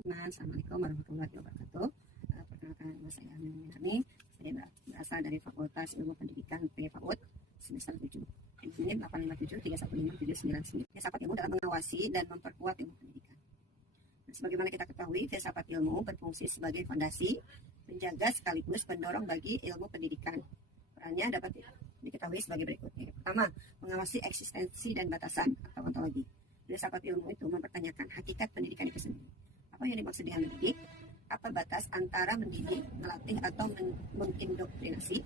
teman-teman. Assalamualaikum warahmatullahi wabarakatuh. Perkenalkan, nama saya Amin Minani. Saya berasal dari Fakultas Ilmu Pendidikan PFAUD semester 7. Ini 857315799. Filsafat ilmu dalam mengawasi dan memperkuat ilmu pendidikan. Sebagaimana kita ketahui, filsafat ilmu berfungsi sebagai fondasi, penjaga sekaligus pendorong bagi ilmu pendidikan. Perannya dapat diketahui sebagai berikut. Yang pertama, mengawasi eksistensi dan batasan atau ontologi. Filsafat ilmu itu mempertanyakan hakikat pendidikan itu sendiri. Apa yang dimaksud dengan mendidik? Apa batas antara mendidik, melatih, atau mengindoktrinasi?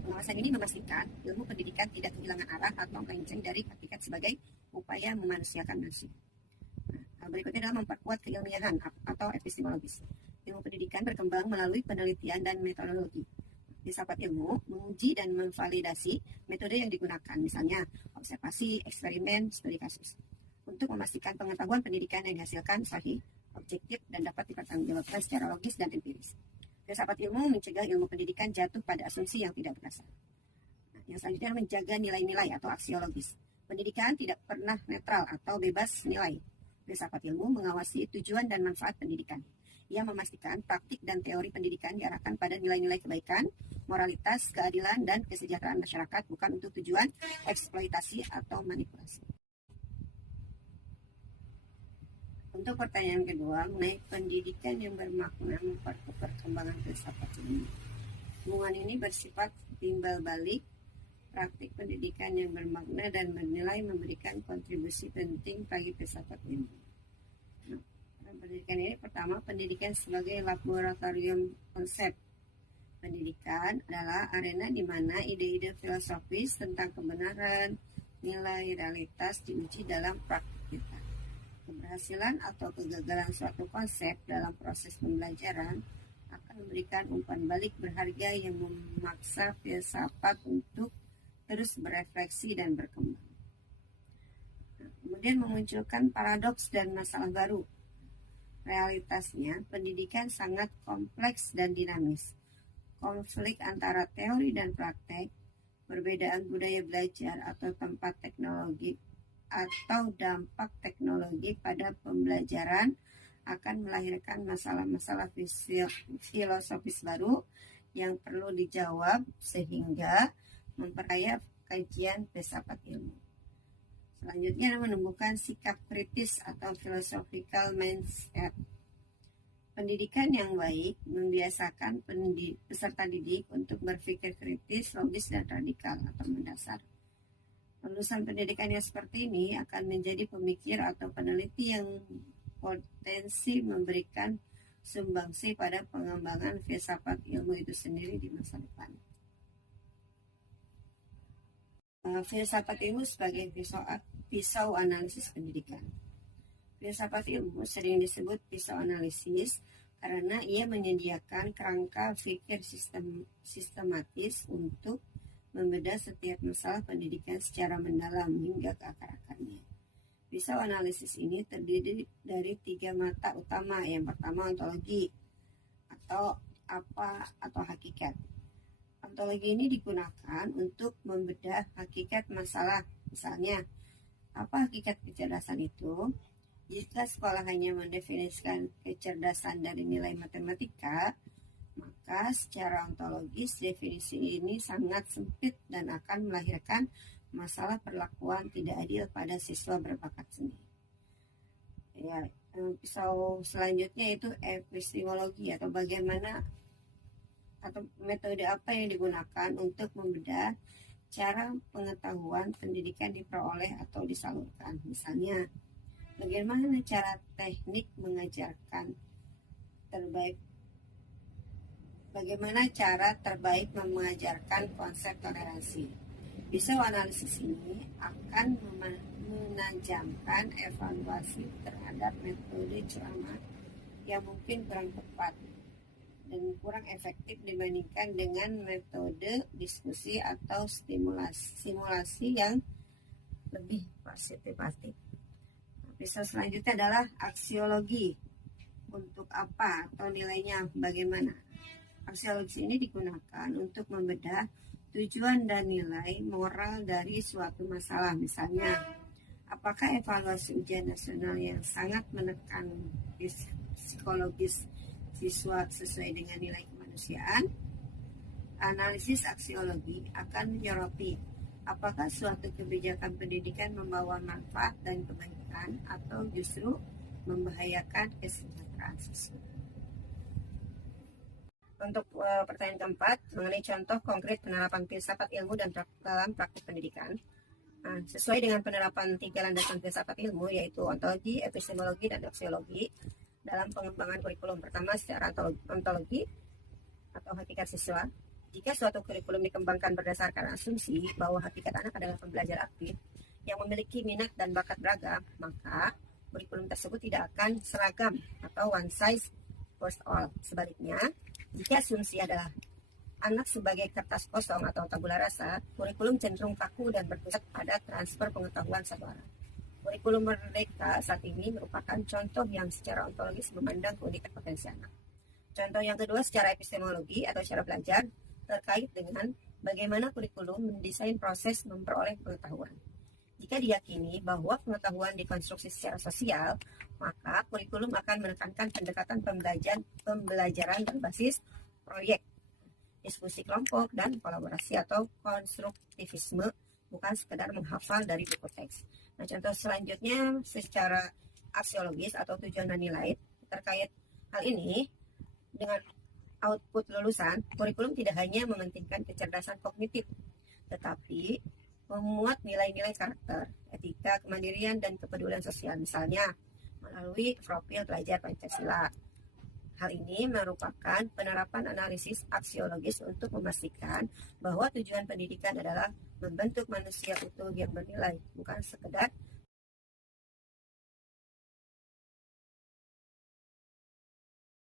Pengawasan ini memastikan ilmu pendidikan tidak kehilangan arah atau melenceng dari hakikat sebagai upaya memanusiakan manusia. Hal berikutnya adalah memperkuat keilmiahan atau epistemologis. Ilmu pendidikan berkembang melalui penelitian dan metodologi. Filsafat ilmu menguji dan memvalidasi metode yang digunakan, misalnya observasi, eksperimen, studi kasus, untuk memastikan pengetahuan pendidikan yang dihasilkan sahih, objektif, dan dapat dipertanggungjawabkan secara logis dan empiris. Filsafat ilmu mencegah ilmu pendidikan jatuh pada asumsi yang tidak berdasar. Yang selanjutnya menjaga nilai-nilai atau aksiologis. Pendidikan tidak pernah netral atau bebas nilai. Filsafat ilmu mengawasi tujuan dan manfaat pendidikan. Ia memastikan praktik dan teori pendidikan diarahkan pada nilai-nilai kebaikan, moralitas, keadilan, dan kesejahteraan masyarakat, bukan untuk tujuan eksploitasi atau manipulasi. Untuk pertanyaan kedua, mengenai pendidikan yang bermakna memperkuat perkembangan filsafat ilmu. Hubungan ini bersifat timbal balik. Praktik pendidikan yang bermakna dan bernilai memberikan kontribusi penting bagi filsafat ilmu. Pendidikan ini pertama, pendidikan sebagai laboratorium konsep. Pendidikan adalah arena di mana ide-ide filosofis tentang kebenaran, nilai, realitas diuji dalam praktik. Keberhasilan atau kegagalan suatu konsep dalam proses pembelajaran akan memberikan umpan balik berharga yang memaksa filsafat untuk terus berefleksi dan berkembang. Kemudian memunculkan paradoks dan masalah baru. Realitasnya, pendidikan sangat kompleks dan dinamis. Konflik antara teori dan praktek, perbedaan budaya belajar atau tempat teknologi atau dampak teknologi pada pembelajaran akan melahirkan masalah-masalah filosofis baru yang perlu dijawab sehingga memperkaya kajian filsafat ilmu. Selanjutnya menumbuhkan sikap kritis atau philosophical mindset. Pendidikan yang baik membiasakan peserta didik untuk berpikir kritis, logis, dan radikal atau mendasar. Lulusan pendidikan yang seperti ini akan menjadi pemikir atau peneliti yang potensi memberikan sumbangsi pada pengembangan filsafat ilmu itu sendiri di masa depan. Filsafat ilmu sebagai pisau analisis pendidikan. Filsafat ilmu sering disebut pisau analisis karena ia menyediakan kerangka pikir sistematis untuk membedah setiap masalah pendidikan secara mendalam hingga ke akar-akarnya. Pisau analisis ini terdiri dari 3 mata utama. Yang pertama, ontologi atau hakikat. Ontologi ini digunakan untuk membedah hakikat masalah. Misalnya, apa hakikat kecerdasan itu? Jika sekolah hanya mendefinisikan kecerdasan dari nilai matematika, maka secara ontologis definisi ini sangat sempit dan akan melahirkan masalah perlakuan tidak adil pada siswa berbakat seni. Pisau selanjutnya itu epistemologi atau bagaimana atau metode apa yang digunakan untuk membedah cara pengetahuan pendidikan diperoleh atau disalurkan. Misalnya, bagaimana cara teknik mengajarkan terbaik, bagaimana cara terbaik mengajarkan konsep toleransi. Pisau analisis ini akan menajamkan evaluasi terhadap metode ceramah yang mungkin kurang tepat dan kurang efektif dibandingkan dengan metode diskusi atau simulasi yang lebih partisipatif. Pisau selanjutnya adalah aksiologi. Untuk apa atau nilainya bagaimana? Aksiologi ini digunakan untuk membedah tujuan dan nilai moral dari suatu masalah. Misalnya, apakah evaluasi ujian nasional yang sangat menekan psikologis siswa sesuai dengan nilai kemanusiaan. Analisis aksiologi akan menyoroti apakah suatu kebijakan pendidikan membawa manfaat dan kebaikan atau justru membahayakan kesejahteraan siswa. Untuk pertanyaan keempat, mengenai contoh konkret penerapan filsafat ilmu dalam praktik pendidikan. Sesuai dengan penerapan 3 landasan filsafat ilmu, yaitu ontologi, epistemologi, dan aksiologi dalam pengembangan kurikulum. Pertama, secara ontologi atau hakikat siswa. Jika suatu kurikulum dikembangkan berdasarkan asumsi bahwa hakikat anak adalah pembelajar aktif yang memiliki minat dan bakat beragam, maka kurikulum tersebut tidak akan seragam atau one size fits all. Sebaliknya, jika asumsi adalah anak sebagai kertas kosong atau tabula rasa, kurikulum cenderung kaku dan berpusat pada transfer pengetahuan satu arah. Kurikulum Merdeka saat ini merupakan contoh yang secara ontologis memandang keunikan potensi anak. Contoh yang kedua secara epistemologi atau cara belajar terkait dengan bagaimana kurikulum mendesain proses memperoleh pengetahuan. Jika diyakini bahwa pengetahuan dikonstruksi secara sosial, maka kurikulum akan menekankan pendekatan pembelajaran berbasis proyek, diskusi kelompok, dan kolaborasi atau konstruktivisme, bukan sekedar menghafal dari buku teks. Nah, contoh selanjutnya secara aksiologis atau tujuan dan nilai terkait hal ini dengan output lulusan, kurikulum tidak hanya mementingkan kecerdasan kognitif, tetapi memuat nilai-nilai karakter, etika, kemandirian, dan kepedulian sosial, misalnya melalui profil pelajar Pancasila. Hal ini merupakan penerapan analisis aksiologis untuk memastikan bahwa tujuan pendidikan adalah membentuk manusia utuh yang bernilai, bukan sekedar